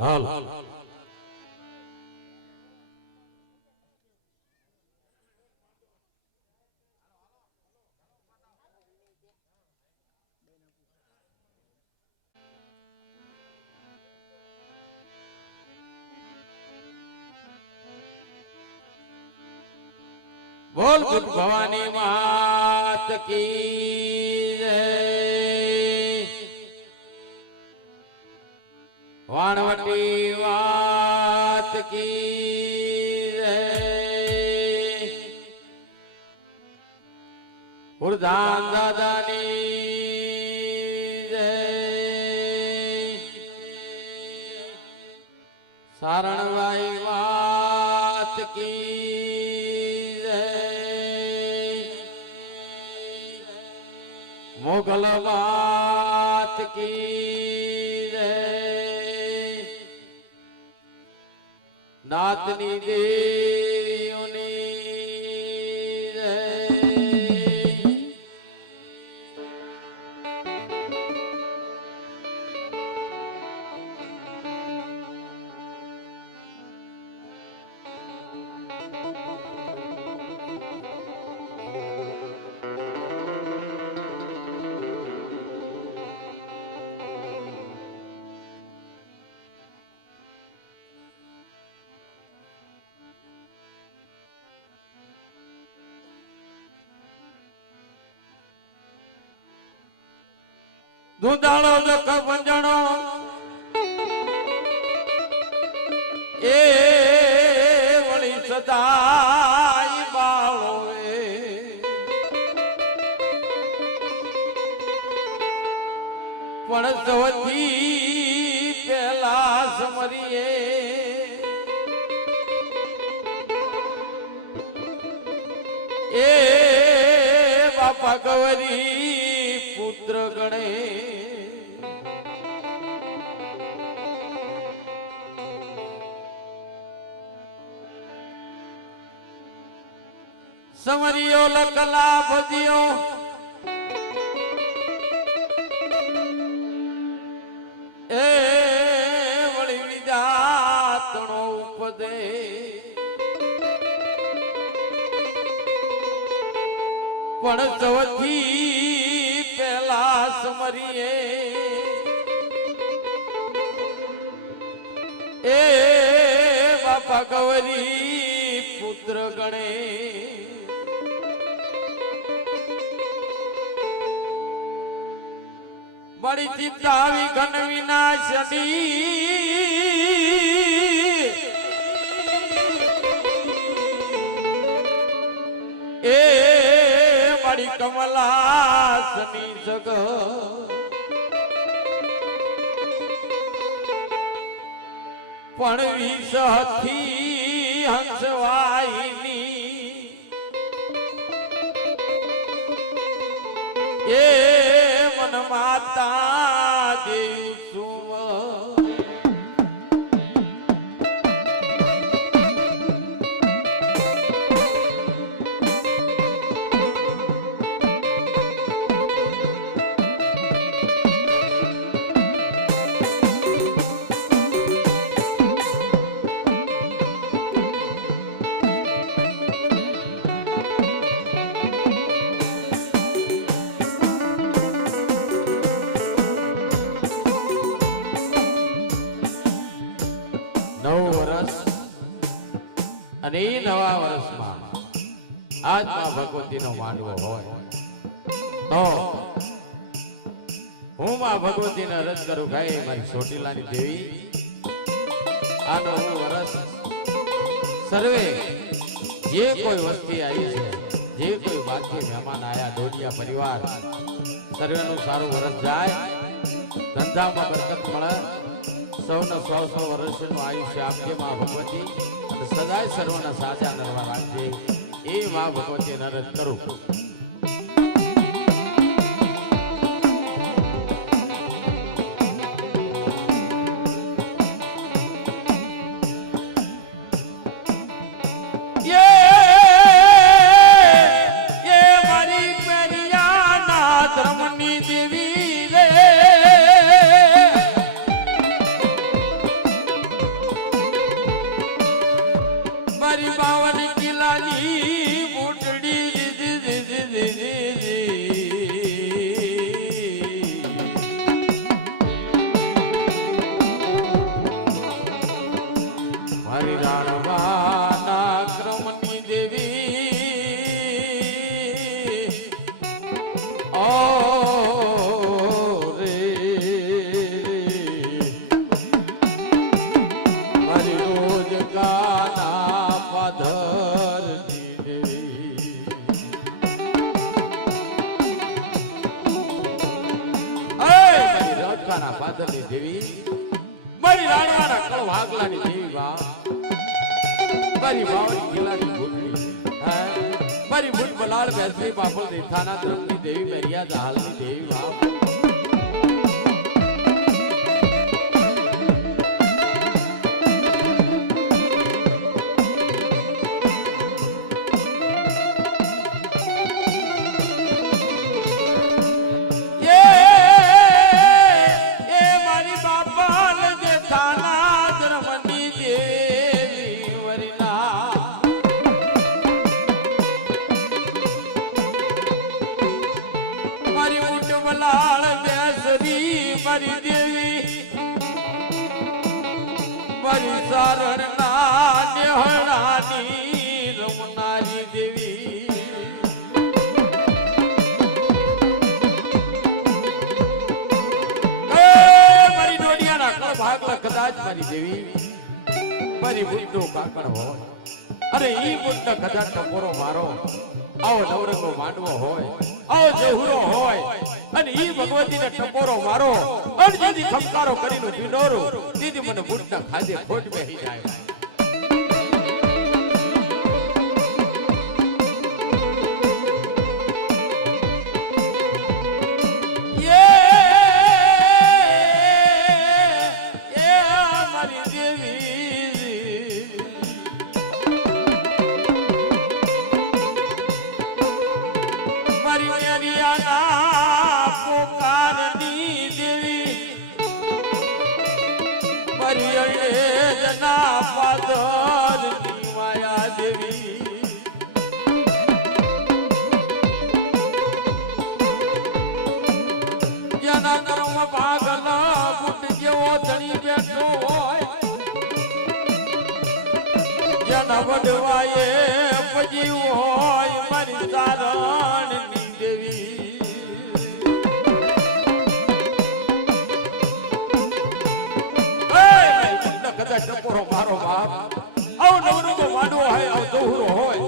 હાલ બોલ ગુટ ભવાની માત કી જય વાણવટી વાત કી જય ઉર્ધાન દાદાની જય સારણભાઈ વાત કી મોગલ વાત કી જય નાતની દેવીઓની જય દુધાળો જખ વંજણો એ વળી સદાય બાળો પણ સૌથી પેલા સમરીએ એ બાપા ગૌરી પુત્ર ગણે સમરિયો લકલા ભજ્યો એ વળી વિજાતણો ઉપદે પણ સૌથી પેલા સમરીએ એ બાપા ગૌરી પુત્ર ગણે બળી ચિંતા આવી ઘન વિનાશની એ મારી કમલાસની જગ પણ વિષથી હંસવાઈની એ મન માતા દેવ સુમ અને એ નવા વર્ષમાં આજમાં ભગવતીનો માંડવો હોય તો હું માં ભગવતીને અરજ કરું ગાય મારી ચોટીલાની દેવી આનો હું વર્ષ સર્વે જે કોઈ વસ્તી આવી છે જે કોઈ બાકી મહેમાન આયા દોડિયા પરિવાર સર્વેનું સારું વર્ષ જાય ધંધામાં બરકત મળે સૌને 100 વર્ષનું આયુષ્ય આપજે માં ભગવતી સદાય સર્વના સાજા નરવા રાખજે એ માં ભગવતી નરજ કરું દેવી મારી રાણવાના કળ વાગલાની દેવી બા મારી બાવળી ગિલાની ભૂતળી મારી ભૂત બલાળ બેસરી બાપલ દેથાના તરફની દેવી મેરિયા જહાલની દેવી બા મારી દેવી મારી સારણ ના નેહણાની રમનારી દેવી મારી ડોડિયાના કળ ભાગલા કદાચ મારી દેવી મારી બુદ્ધો કાકડ હોય અરે ઈ બુદ્ધ કદાચ ટપોરો મારો આવો નવરંગો માંડવો હોય આવો જહુરો હોય અને ઈ ભગવતીને ટપોરો મારો અને જેથી ખમકારો કરીને વિનોરો દીદી મને બુદ્ધના ખાજે ખોટ બેહી જાય માયા દેવી જેના કર્મ ભાગલા બુટ જેવો ધણી બેઠો હોય જેના વડવાએ પજીવ હોય મારી તારણની દેવી ટપોરો મારો બાપ આવો નવરંગો માંડવો હોય આવો દોહરો હોય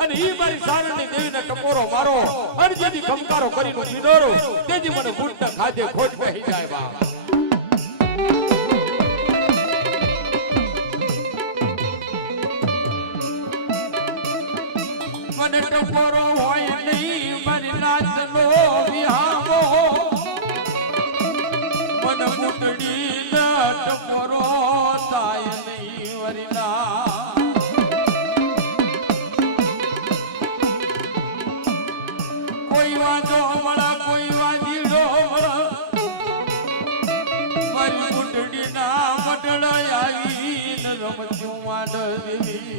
અને ઈ મારી સારણની દેવીને ટપોરો મારો અને જેથી ખમકારો કરીને વિનોરો તેથી મને બુટના ખાધે ખોટ બેહી જાય બાપ મને ટપોરો હોય નહીં મારી નાચનો વિહામો મને બુટડી ટપોરો થાય નહીં વરિના કોઈ વાંધો મળા કોઈ વાંધીડો મળા મારી બુટડીના મટડા આવી ન રમતું માંડવી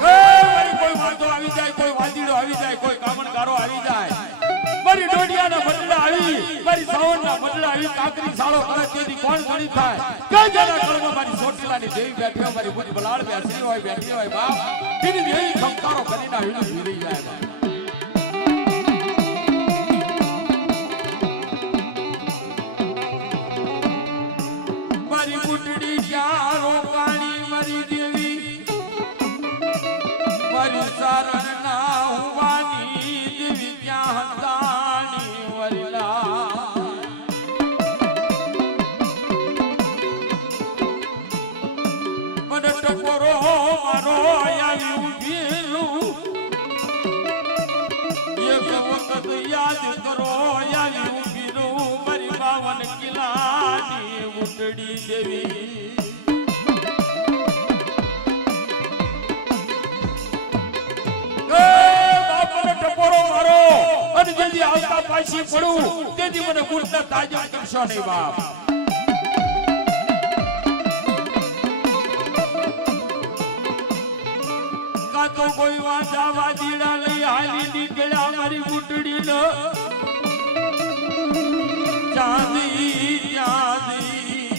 કોઈ વાંધો આવી જાય કોઈ વાંધીડો આવી જાય કોઈ કામણકારો આવી જાય મારી ડોડિયાના મટડા આવી મારી સાવણના મટડા આવી કાકરી સાળો કરે તેથી કોણ ગણી થાય કે જેના કળમાં મારી સોટીલાની દેવી બેઠી હોય મારી બુદ્ધ બલાળ બેસી હોય બેઠી હોય બાપ તેની દેવી ખમકારો કરીને હીડું ભીરી જાય બાપ મારી બુટડી ક્યાં રોકાણી મારી દેવી મારી સારણ ના હોવાની દેવી ક્યાં હંતાણી વરલા મને ટપોરો મારો આવી ઉભીલું એક વખત યાદ કરો આવી ઉભીલું મારી 52 કિલ્લાની બુટડી દેવી જેથી આવતા પાછી પડું તેથી મને ગુણતા તાજા કરશો નહીં બાપ કા તો કોઈ વાંચા વાજીડા લઈ હાલી નીકળ્યા મારી બુટડી નો ચાંદી ચાંદી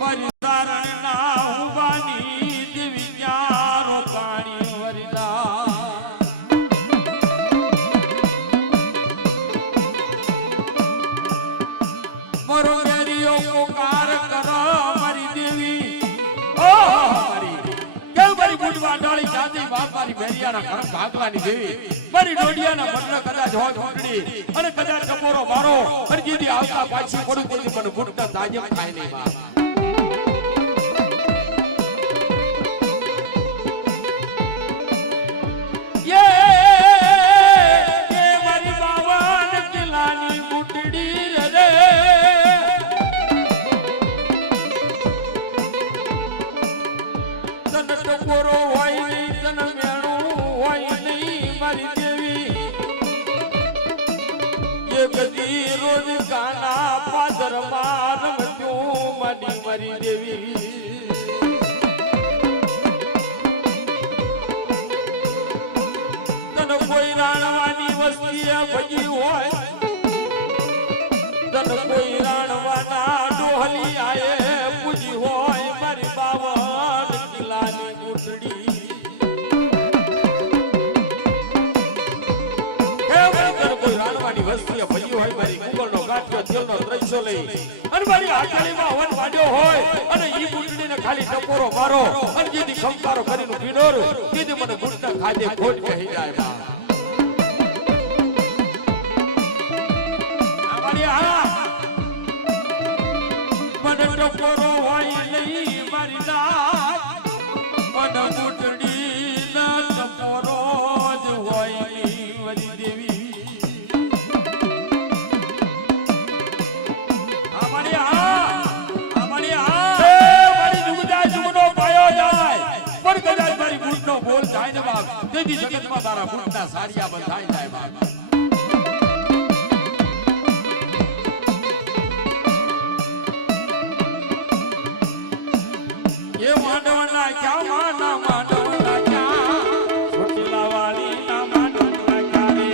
મારી તારણ ના હુવાની દેવી ક્યાં રોકાણી વરિલા મરો મેરીઓ પોકાર કરો મારી દેવી ઓ મારી કે મારી બુટવા ડાળી ચાંદી બાપ મારી મેરિયાના ઘર ભાગવાની દેવી મારી ડોડિયાના મનને કદાચ હોય ઘૂંટડી અને કદાચ ટપોરો મારો અને જેથી આવતા પાછી પડું તેથી મને ઘૂંટના તાજમ થાય નહીં બા રોજ ગાના પાદર માં રમતું મારી મારી દેવી તને કોઈ રાણવાની વસ્તી ભજી હોય તને કોઈ રાણવાના ડોહલી આયે પૂજી હોય મારી બાવન કિલ્લાની ગુટડી વસ્તી ભજી હોય મારી કુંવરનો ગાંઠિયો તેલનો ત્રૈસો લઈ અને મારી હાથળીમાં હવન માંડ્યો હોય અને ઈ ગુંડડીને ખાલી ટપોરો મારો અને જેથી ખંકારો કરીને પીનોર તેથી મને ગુંડના ખાધે ખોટ કહી જાય બા મારી આ મને ટપોરો હોય નહીં મારી નાથ મને ગુંડડીના ટપોરો જ હોય નહીં મારી દેવી બોલ જાય ને બાપ તેથી જગતમાં તારા ગુણના સારિયા બંધાઈ જાય બાપ એ માંડવના ક્યાં માંડવના ક્યાં છોટીલા વાળી ના માંડવના ક્યારે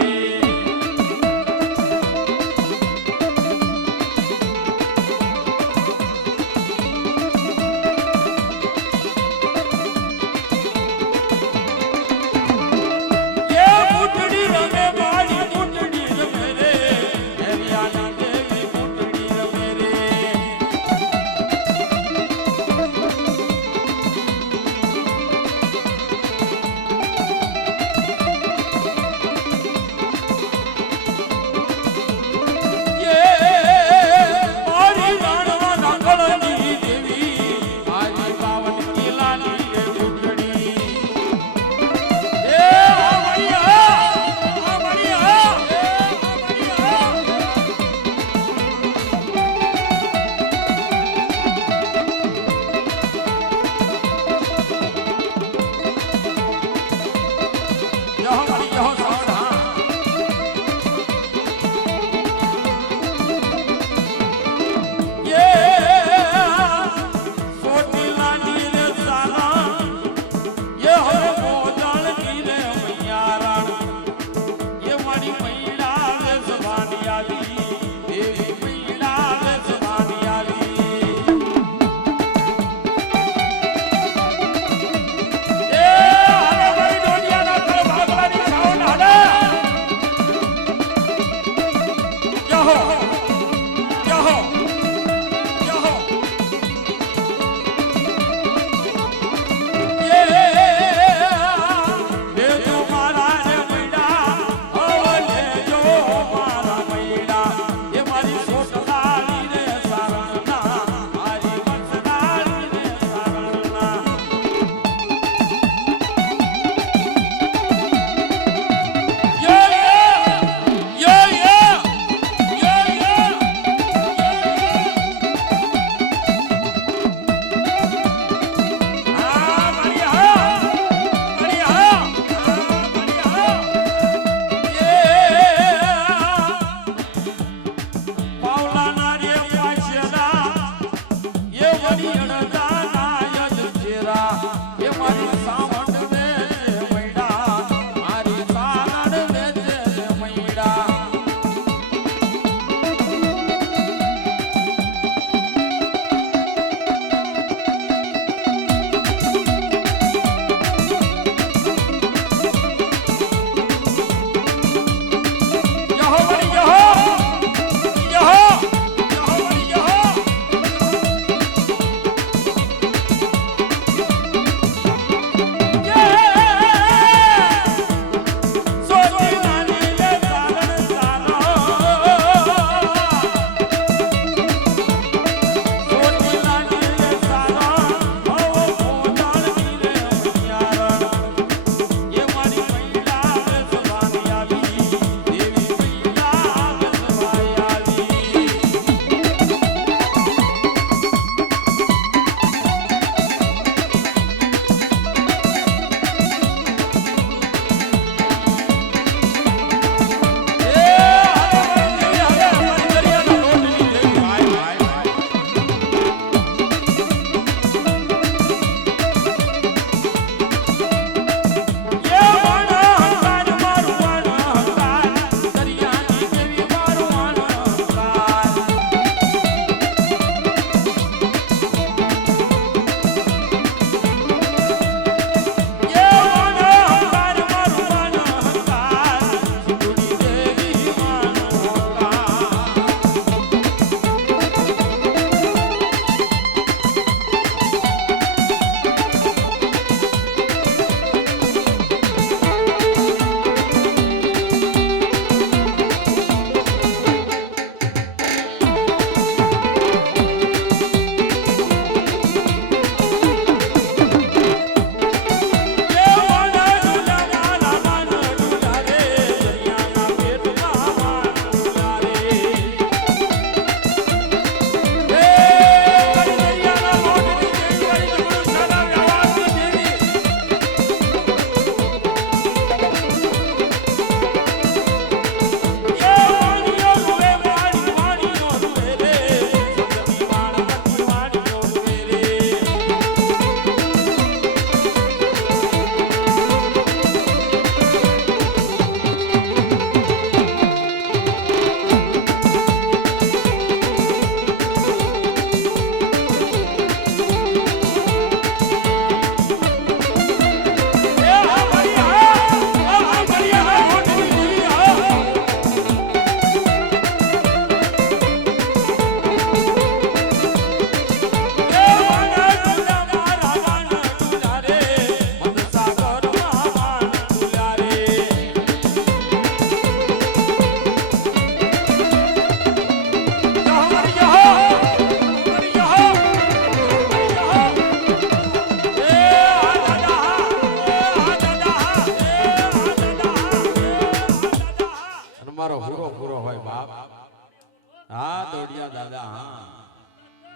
હા દોડિયા દાદા હા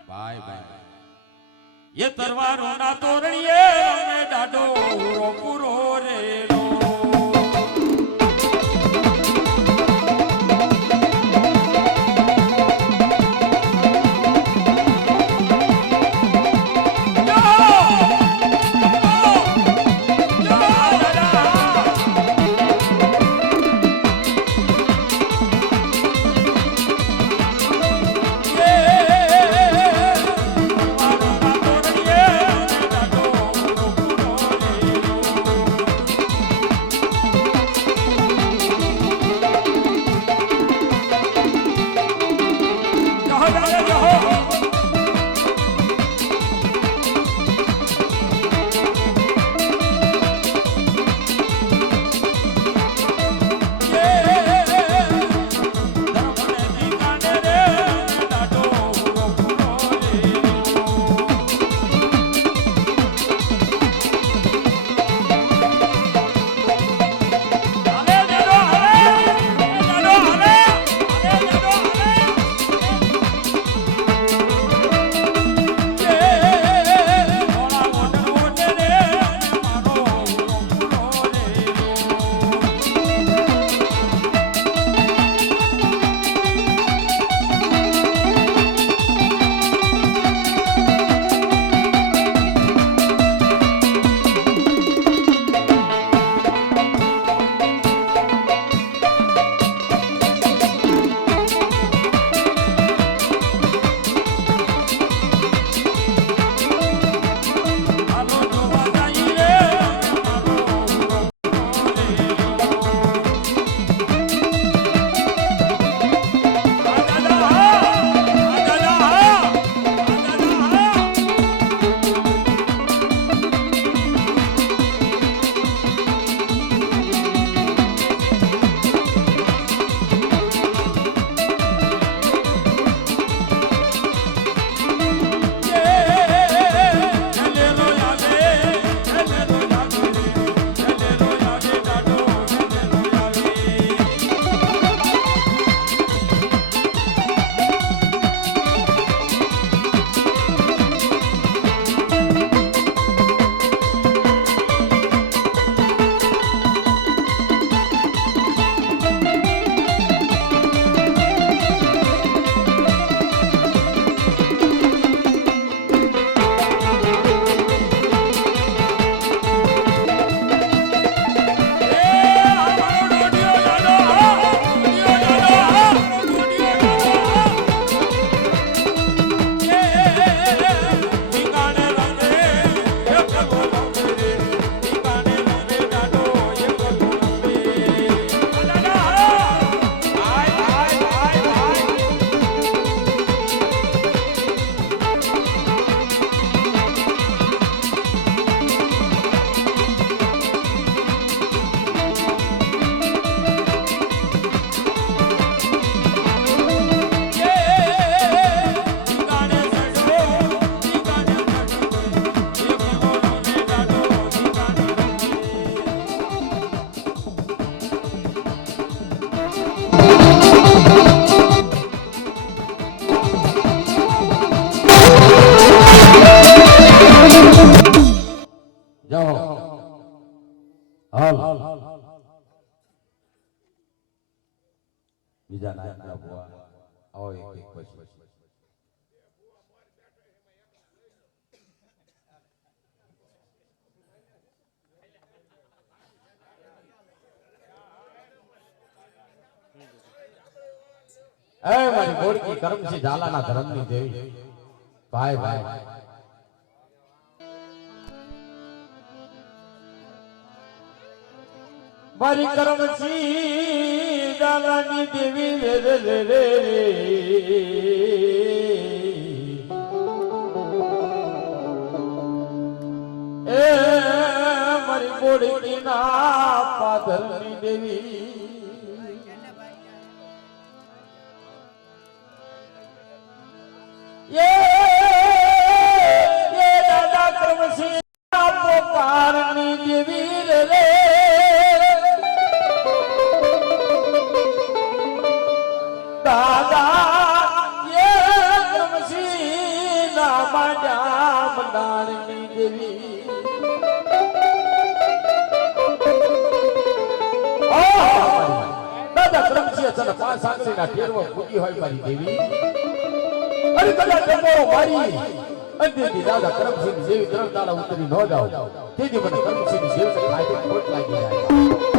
ભાઈ ભાઈ ये तरवारों ना तोरणिए में डाडो पूरो रेलो બીજા નાયકના બુઆ આવો એક એક પછી એ મારી બોડકી કરમસી ઝાલાના ધર્મની દેવી ભાઈ ભાઈ મારી કરમસી ઝાલાની દેવી રે રે રે રે એ મારી બોડકીના પાદરની દેવી ये दादा कर्मसी पोकारनी देवी रे दादा દાણની દેવી દાદા કરમસિંહ તને પાંચ આંગળીના ટેરવા પૂજી હોય મારી દેવી અરે કદાચ ટપોરો મારી અંતેથી દાદા કરમસિંહ જેવી ત્રણ તાળા ઉતરી ન જાવ તેથી મને કરમસિંહ જેવી ખાતે ખોટ લાગી જાય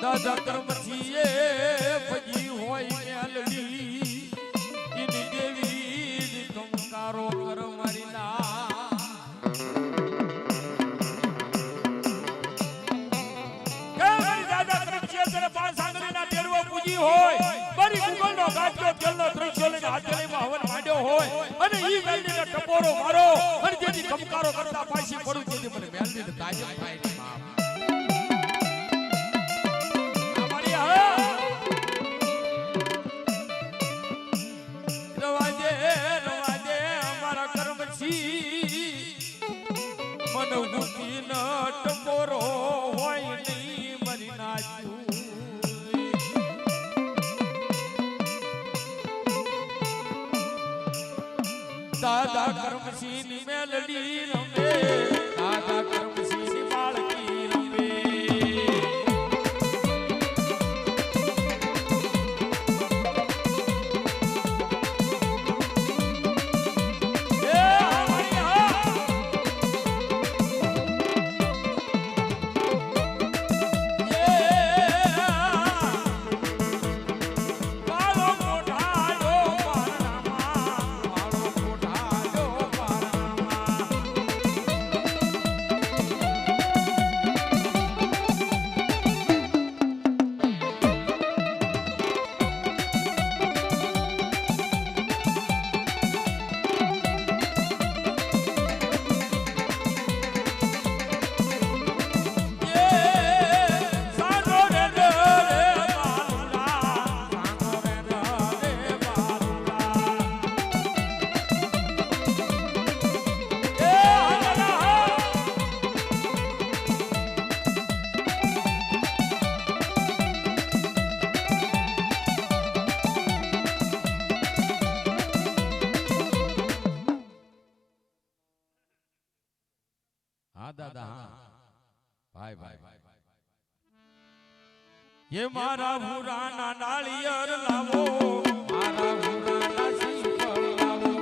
દાદા કરમસિંહે ભજી હોય મેલડી ઇની દેવી કંકારો કર મારી ના કે મારી દાદા કરમસિંહે તને પાંચ આંગળીના ટેરવા પૂજી હોય મારી ગુગલનો ગાંઠિયો તેલનો ત્રિશૂળ લઈને હાથેલીમાં હવન માંડ્યો હોય અને ઈ મેલડીનો ટપોરો મારો અને જેથી કંકારો કરતા પાછી પડું જેથી મને મેલડીને તાજબ થાય ને બાપ ટપોરો હોય નહીં મરી નાખ્યું દાદા કરમસિંહ ની મેલડી રમે દાદા કરમસિંહ ની બાળકી રમે ये मारा भूराना नालियर लावो मारा भूराना श्रीफल लावो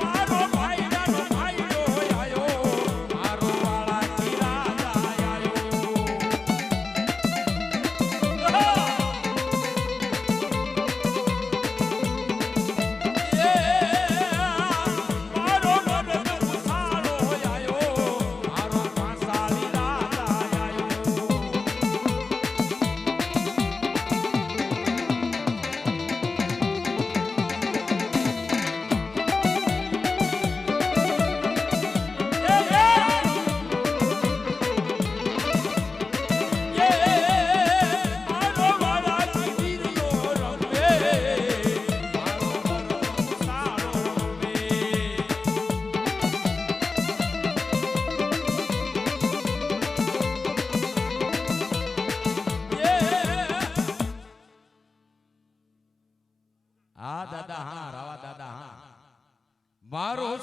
मारो भाई आयो मारो वाला की राजा आयो Yeah.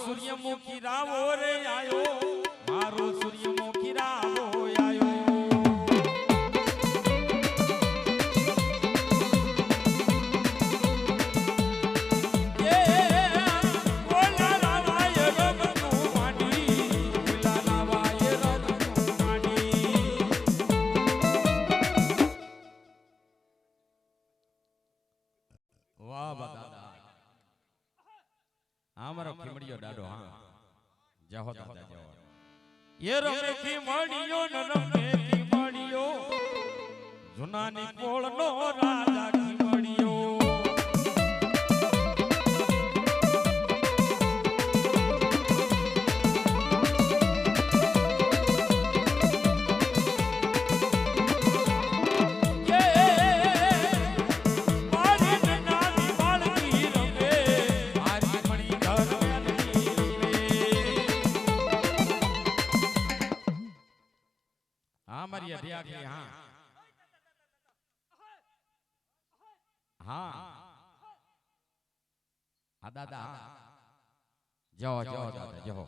સૂર્યમુખી રાવો રે આયો મારો સૂર્યમુખી રાવો આયો વાહ બા દાદા અમારો ખીમડિયો દાડો હા જાહો દાદા જાહો એ રમે ખીમડિયો ન રમે ખીમડિયો જુનાની કોળનો રાજા ખીમડિયો हमारी अभिया की हाँ हाँ हाँ दादा जाओ जाओ दादा जाओ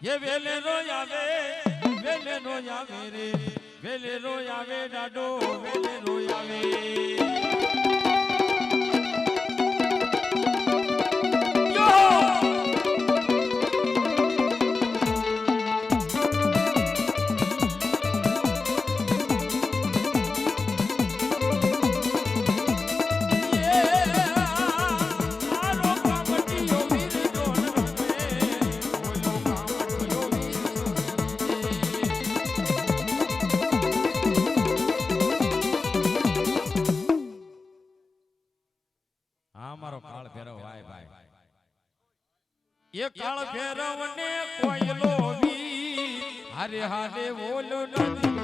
ये वेले रोयावे रे वेले रोयावे डाडो वेले रोयावे મારો કાળ ફેરવ ભાઈ ભાઈ એ કાળ ફેરવ ને કોયલો વી હારે હારે બોલો નથી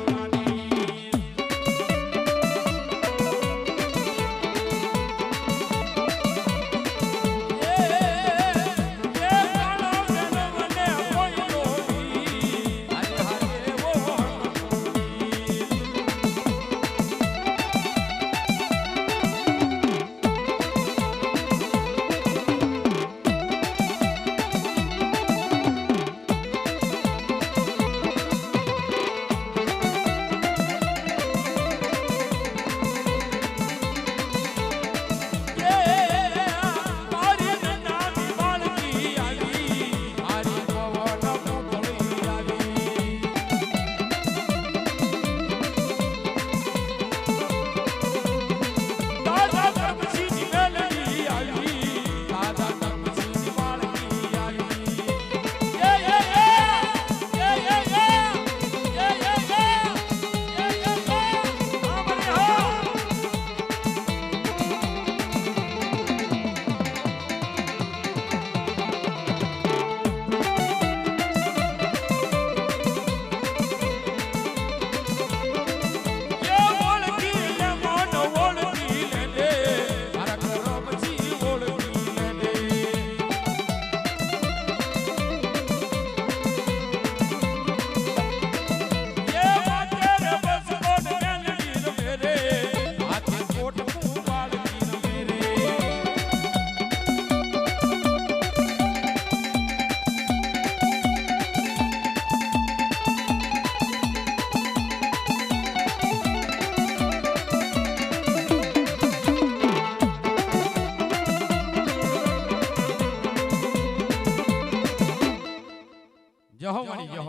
જહો મણી જહો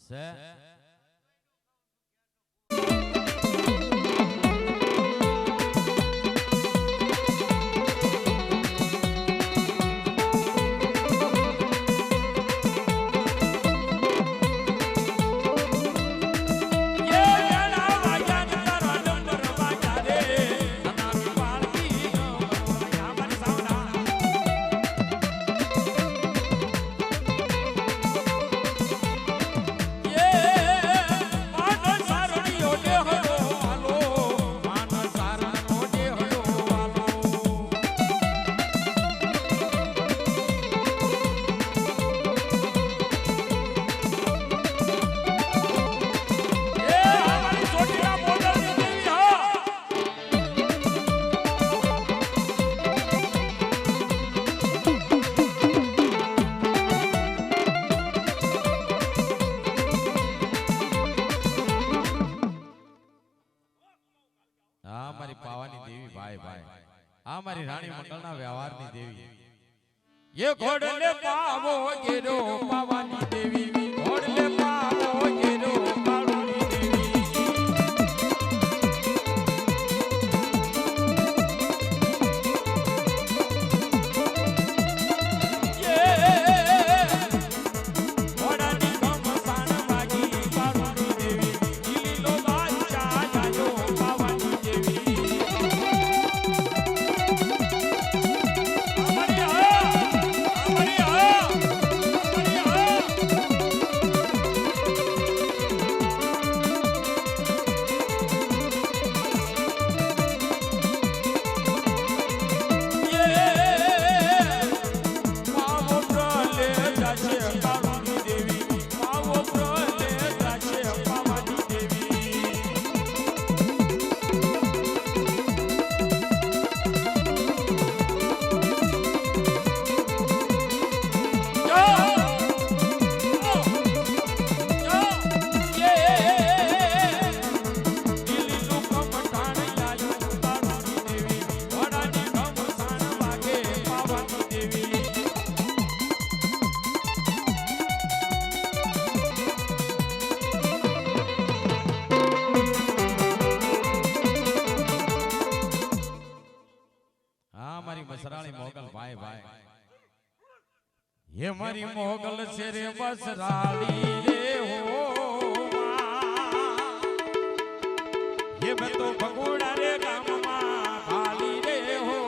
સે Yeah. આ મારી રાણી મંગળના વ્યવહારની દેવી એ ઘોડલે પાવો ગેરો પાવાની દેવી ઘોડલે પાવો ગેરો પાવાની દેવી ઘોડાની ગમસાણ વાગી પાવાની દેવી લીલો બાદશાહ જાયો પાવાની દેવી મસરાળી મોગલ ભાઈ ભાઈ હે મારી મોગલ છે રે મસરાળી રે હો હે મેં તો ભગોડા રે ગામમાં ખાલી રે હો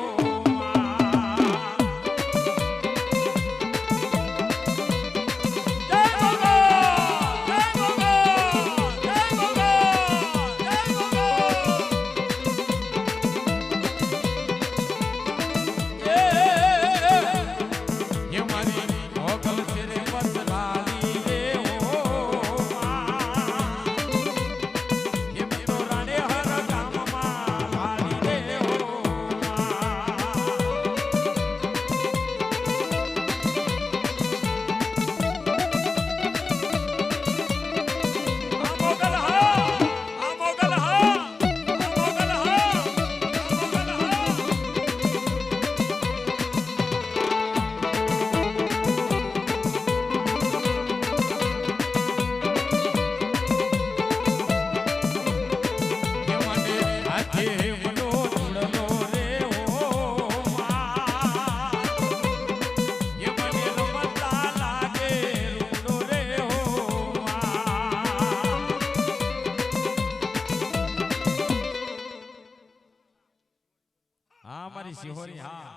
સિહોરી હા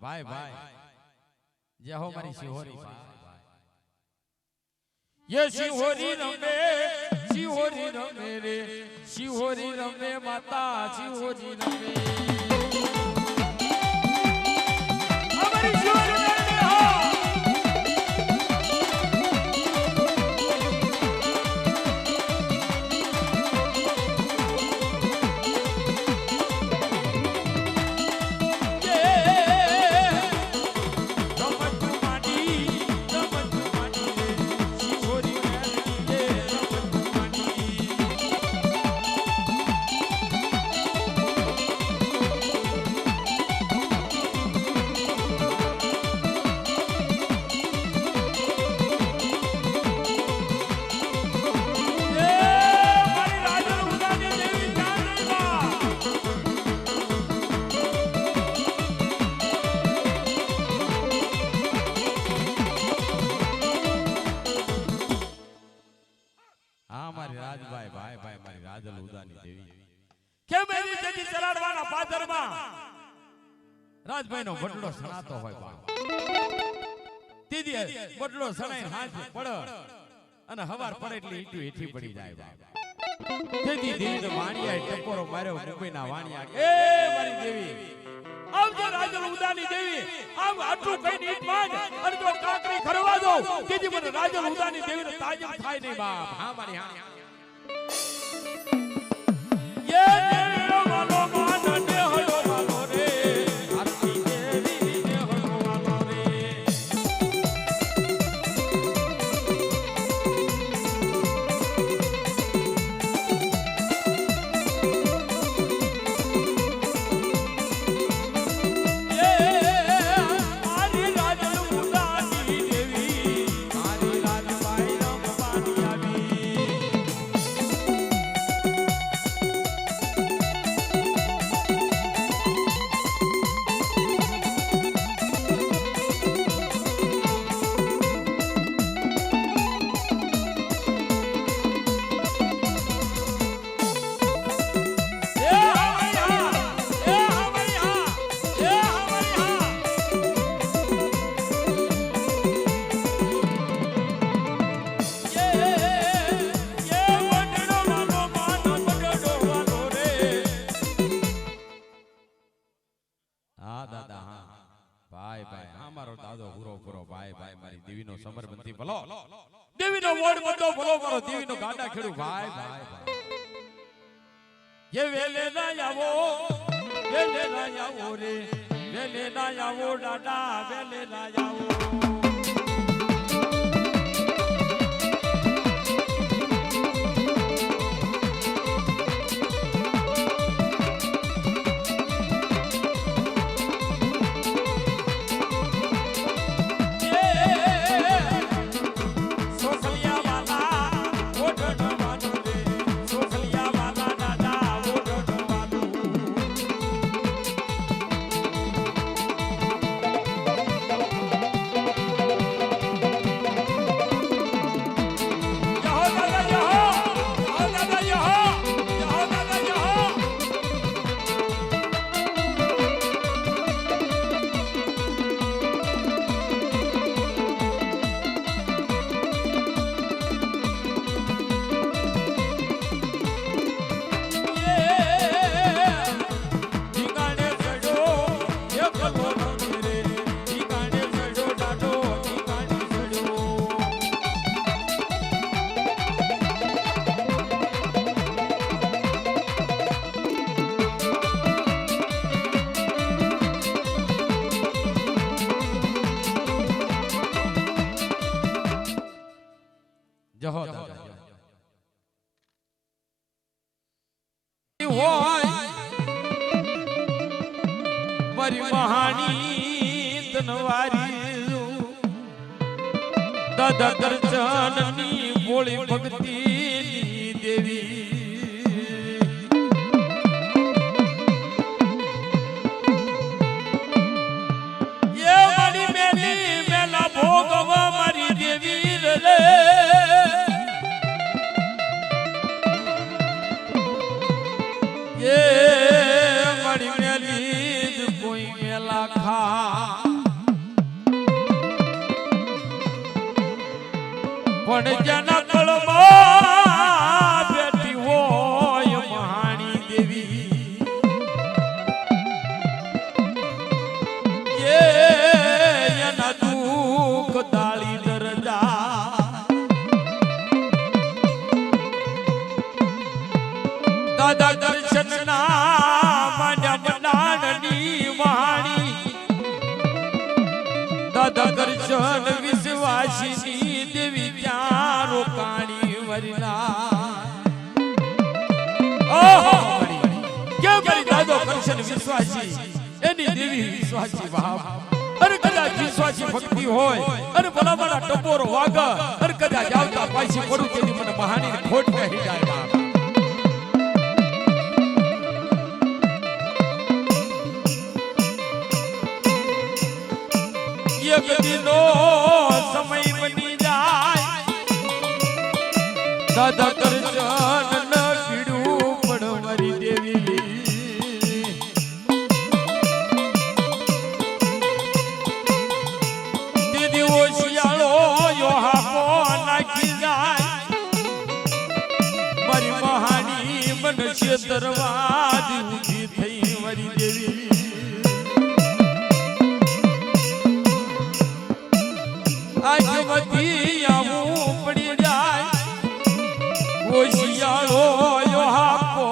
ભાઈ ભાઈ જય હો મારી સિહોરી ये शिहोरी रमे रे शिहोरी रमे माता शिहोरी रमे हमारी शिहोरी रमे हो રાજભાઈ નો બટલો સણાતો હોય દીદી બટલો સણાઈ હાથ પડ અને હવાર પડે એટલે ઈટુ હેઠી પડી જાય દીદી દીદી વાણિયા ટકોરો માર્યો મુંબઈ ના વાણિયા એ મારી દેવી આવજો રાજલ ઉદાની દેવી આમ આટલું કઈ ઈટ માંડ અને જો કાકરી ખરવા દો દીદી મને રાજલ ઉદાની દેવી ને તાજમ થાય નહીં બાપ હા મારી હા હા દાદા હા ભાઈ ભાઈ હા મારો દાદો પૂરો પૂરો ભાઈ ભાઈ મારી દેવીનો સમરબંધી ભલો દેવીનો વોડ બધો ભલો મારો દેવીનો ગાડા ખેડું ભાઈ ભાઈ ભાઈ એ વેલે ના આવો રે વેલે ના આવો દાદા વેલે ના આવો જહો હોય મારી મહાની તનવારી દાદા દર્શનની બોળી ભક્તિની દેવી એ મારી મેલી મેલા ભોગવા મારી દેવી રે મળી મેલી કોઈ મેલા ખા પણ જેના કળમાં બેઠી હોય મહાણી દેવી એના દુઃખ દાળી દરદા દાદા દર્શન ના માન્યા બનાણની વાણી દાદા દર્શન વિશ્વાસી દેવી ત્યાં રોકાણી વરલા ઓહો કે મારી દાદો દર્શન વિશ્વાસી એની દેવી વિશ્વાસી બાપ અરે કદાચ વિશ્વાસી ભક્તિ હોય અરે ભલા મારા ટપોરો વાગા અરે કદાચ આવતા પાછી પડું તેની મને મહાની ખોટ કહી જાય બાપ એક દિનો સમય બની જાય દાદા દર્શન ન પીડું પણ મારી દેવી દીદી ઓશિયાળો યોહાપો નાખી જાય મારી મહાની મનસ્ય દરવાજ ઊભી થઈ મારી દેવી આજમતી આવું પડી જાય ઓશિયાળો યોહાપો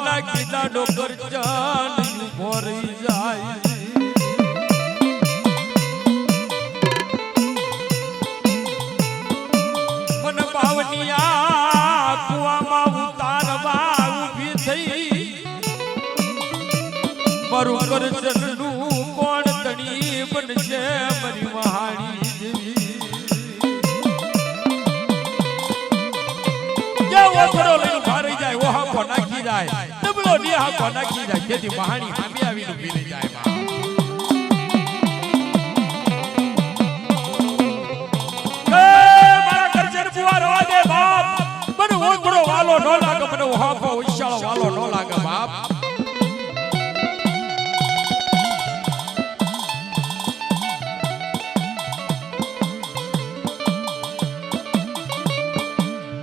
નાખી દાડો ગરજન ભરી જાય મન બાવનિયા કુવામાં ઉતારવા ઊભી થઈ મારું ગરજનનું કોણ તણી બનશે મારી મહાણી ઓથડો લઈને ભારી જાય ઓહાકો નાખી જાય ડબલો નિહાકો નાખી જાય જેથી મહાણી સામે આવીને ભીલી જાય મારા કરજણ બુઆ રવા દે બાપ મને ઓથડો વાલો ન લાગે મને ઓહાકો વિશાળો વાલો ન લાગે બાપ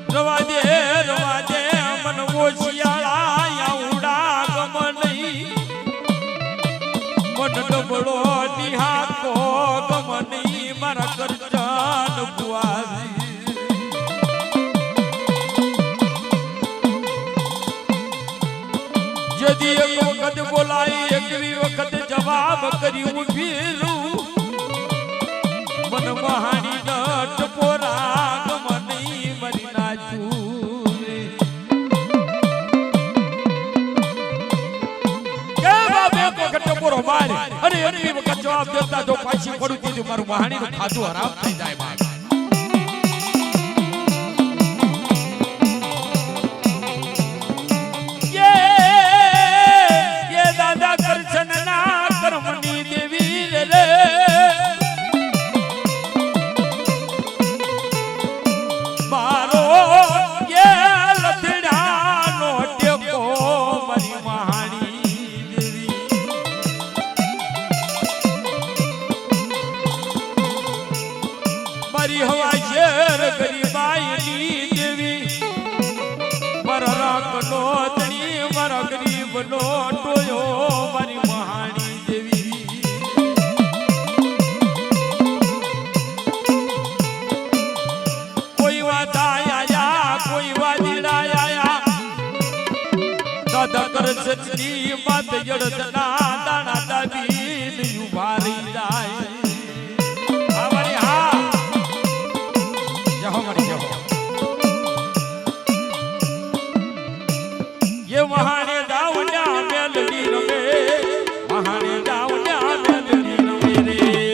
રવા દે મન ઓશિયાળા આવડા ગમ નહીં મન ડબળો નિહાકો ગમની મારા કરજાન બુઆજી જેદી એક વખત બોલાઈ એકવી વખત જવાબ કરી ઊભી રહું મન મહાની નટ પોરા ગમની મરી નાચું કે બાબે વખત પોરો માર અને એકવી વખત જવાબ દેતા જો પાછી પડું દીધું મારું મહાની નું ખાધું હરામ થઈ જાય બાપ કર્મની દેવી રે મારો લથડાનો ટેકો મારી મહાણી દેવી મારી હવા શેર ગરીબાઈની દેવી મારા રાખનો તણી મારા ગરીબનો ટોયો મારી મહાણી સચની મત જડતના દાણા દાબીને ઉભા રહી જાય અમારી હા જહો મારી જહો ये वहाने दावण्या मेलडी रमे वहाने दावण्या मेलडी रमे रे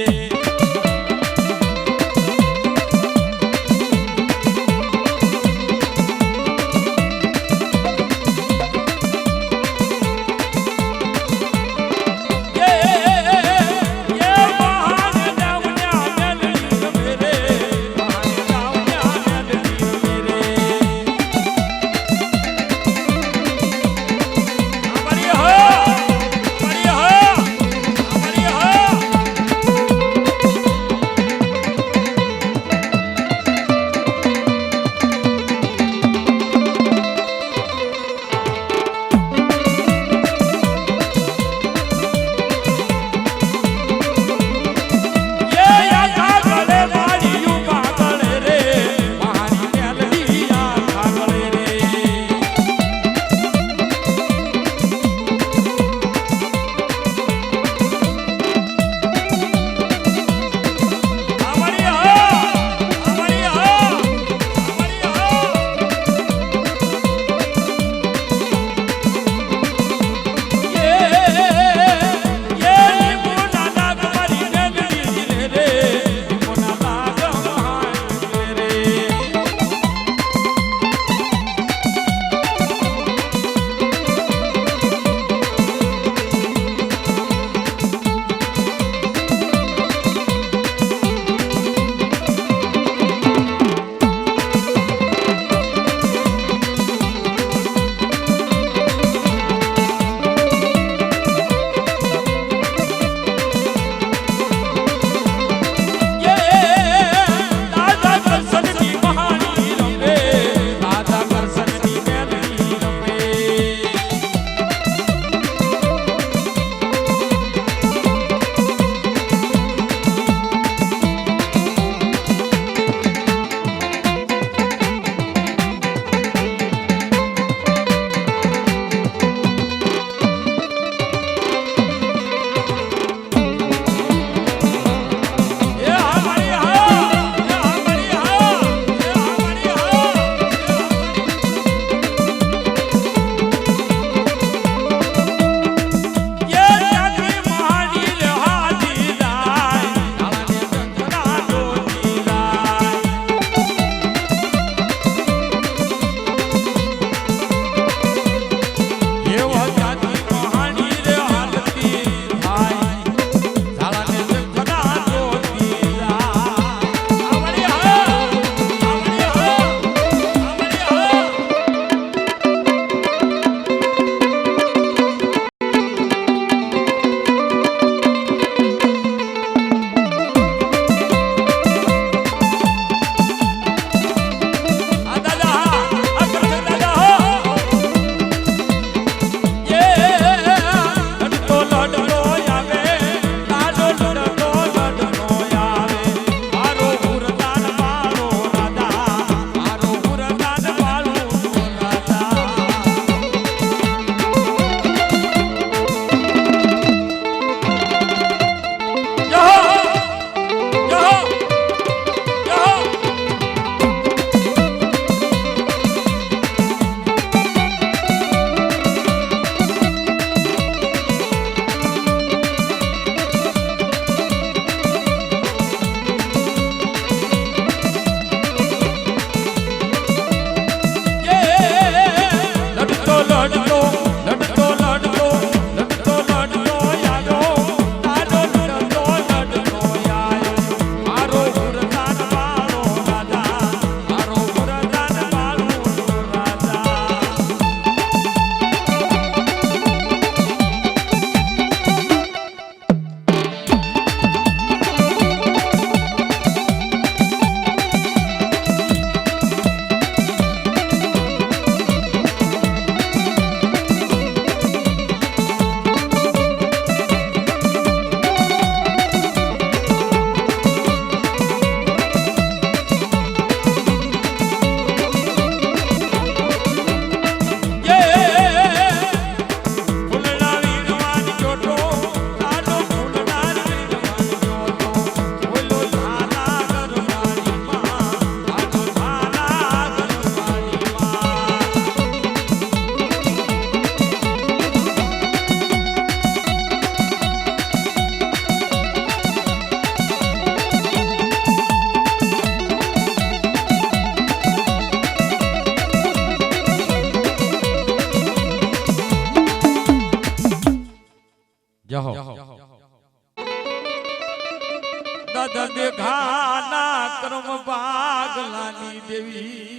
દાદા દેખાના કર્મ ભાગલાની દેવી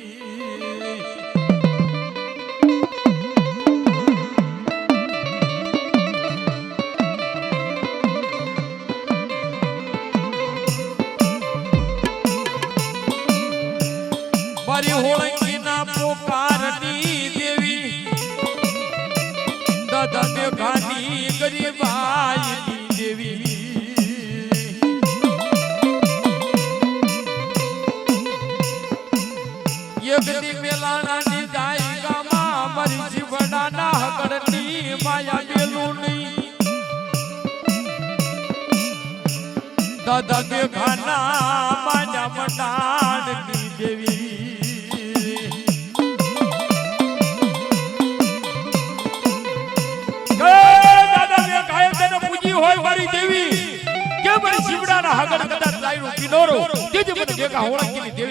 મારી હોળંગીના પોકારની દેવી દાદા દેખાની ગરીબાઈની દેવી યગદી મેલાણાની જાયગામાં મારી જીવડાના હકડની માયા મેલું નહીં દાદા દેખાના માયા મંડાણની દેવી હોય મારી દેવી કે મારી શિવડાના હાગર કદાચ લાઈનું કિનારો કે જે મને દેખા હોળંગીની દેવી